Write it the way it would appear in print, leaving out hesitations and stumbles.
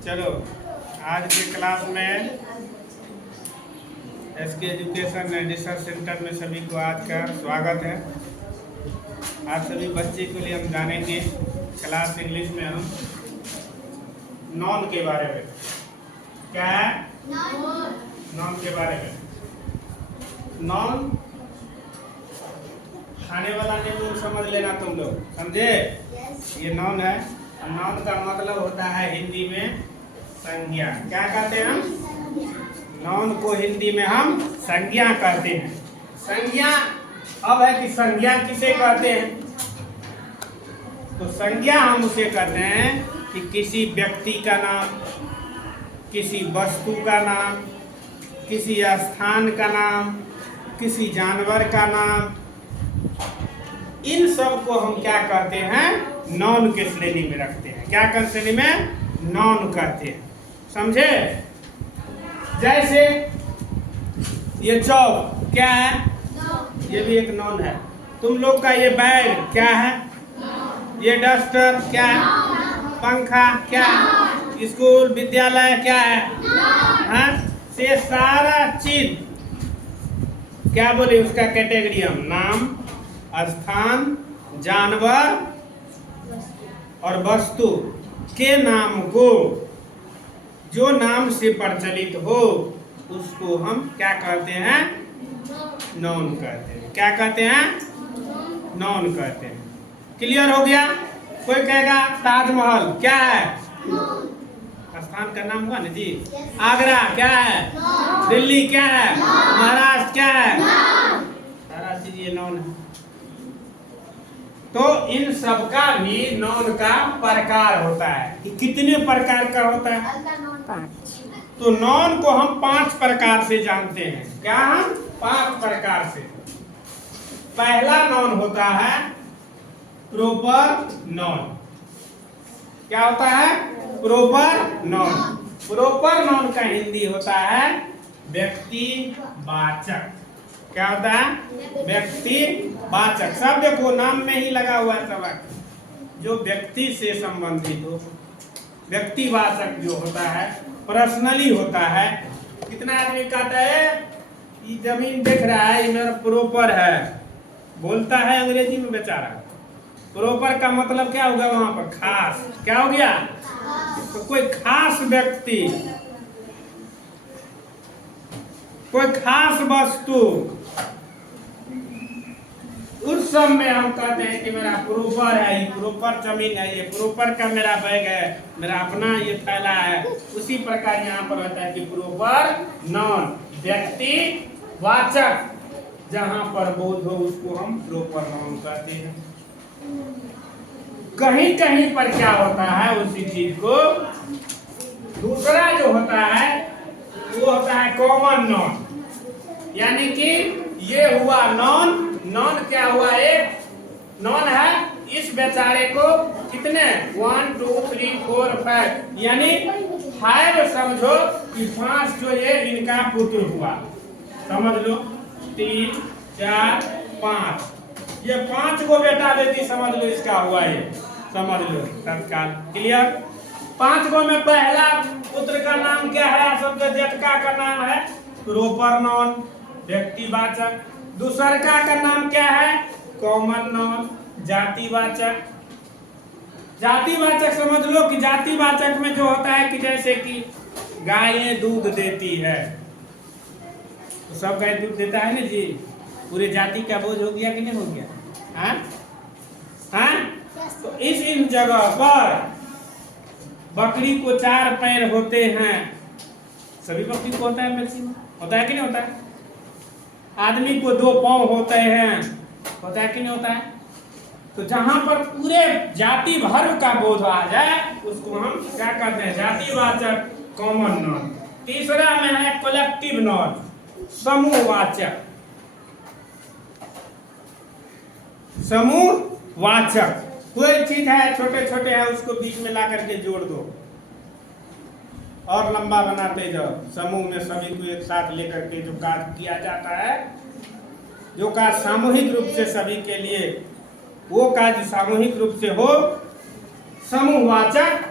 चलो आज के क्लास में SK education and research centre में सभी को आज का स्वागत है। आज सभी बच्चे के लिए हम जानेंगे क्लास इंग्लिश में हम नॉन के बारे में। क्या है? नॉन के बारे में। नॉन खाने वाला नहीं समझ लेना तुम लोग, समझे? ये नॉन है। नॉन का मतलब होता है हिंदी में संज्ञा। क्या कहते हैं हम? नॉन को हिंदी में हम संज्ञा कहते हैं। संज्ञा अब है कि संज्ञा किसे कहते हैं? तो संज्ञा हम उसे कहते हैं कि किसी व्यक्ति का नाम, किसी वस्तु का नाम, किसी स्थान का नाम, किसी जानवर का नाम, इन सब को हम क्या कहते हैं? नॉन के श्रेणी में रखते हैं। क्या कर श्रेणी में? नॉन कहते हैं। समझे? जैसे ये चौक क्या है? ये भी एक नॉन है। तुम लोग का ये बैग क्या है? ये डस्टर क्या है? पंखा क्या है? स्कूल विद्यालय क्या है? हाँ, से सारा चीज क्या बोले उसका कैटेगरी हम नाम, स्थान, जानवर और वस्तु के नाम को जो नाम से प्रचलित हो उसको हम क्या कहते हैं? नॉन कहते हैं। क्या कहते हैं? नॉन कहते हैं। क्लियर हो गया? कोई कहेगा ताजमहल क्या है? स्थान का नाम हुआ ना जी। आगरा क्या है? दिल्ली क्या है? महाराष्ट्र क्या है? सारा चीज ये नॉन है। तो इन सब का भी नॉन का प्रकार होता है। कि कितने प्रकार का होता है? 5। तो नॉन को हम 5 प्रकार से जानते हैं। क्या हम? 5 प्रकार से। पहला नॉन होता है प्रॉपर नॉन। क्या होता है? Proper noun. प्रॉपर नॉन का हिंदी होता है व्यक्तिवाचक। क्या होता है? व्यक्तिवाचक। शब्द को नाम में ही लगा हुआ है सब जो व्यक्ति से संबंधित हो। व्यक्तिवाचक जो होता है पर्सनली होता है। कितना आदमी कहता है ये जमीन देख रहा है ये मेरा प्रॉपर है, बोलता है अंग्रेजी में बेचारा। प्रॉपर का मतलब क्या होगा वहां पर? खास। क्या हो गया? तो कोई खास व्यक्ति, कोई खास वस्तु, उस सब में हम कहते हैं कि मेरा प्रॉपर है, ये प्रॉपर जमीन है, ये प्रॉपर का मेरा बैग है, मेरा अपना ये थैला है। उसी प्रकार यहाँ पर होता है कि प्रॉपर नॉन व्यक्तिवाचक जहाँ पर बोध हो उसको हम प्रॉपर नॉन कहते हैं। कहीं कहीं पर क्या होता है उसी चीज को दूसरा जो होता है वो होता है कॉमन नॉन। यानी कि ये हुआ नॉन। नॉन क्या हुआ? एक नॉन है। इस बेचारे को कितने 1 2 3 4 5 यानी 5 समझो कि 5 जो ये इनका पुत्र हुआ। समझ लो 3 4 5 ये 5 को बेटा बेटी समझ लो इसका हुआ ये। समझ लो तत्काल। क्लियर? 5 को में पहला पुत्र का नाम क्या है? सबसे जेठका का नाम है प्रॉपर नॉन व्यक्तिवाचक। दूसरका का नाम क्या है? Common noun जातिवाचक। जातिवाचक समझ लो कि जातिवाचक में जो होता है कि जैसे कि गायें दूध देती है तो सब गाय दूध देता है ना जी। पूरे जाति का बोझ हो गया कि नहीं हो गया? हाँ हाँ। तो इन जगह पर बकरी को 4 पैर होते हैं। सभी बकरी को होता है मैक्सिमम। होता है कि नहीं होता है? आदमी को 2 पांव होते हैं। होता है कि नहीं होता है? तो जहां पर पूरे जाति भर का बोध आ जाए उसको हम क्या कहते हैं? जातिवाचक कॉमन नॉन। तीसरा में है कलेक्टिव नॉन समूहवाचक। समूहवाचक कोई चीज है छोटे छोटे है उसको बीच में ला करके जोड़ दो और लंबा बनाते जाओ। समूह में सभी को एक साथ लेकर के जो कार्य किया जाता है, जो कार्य सामूहिक रूप से सभी के लिए, वो कार्य सामूहिक रूप से हो समूहवाचक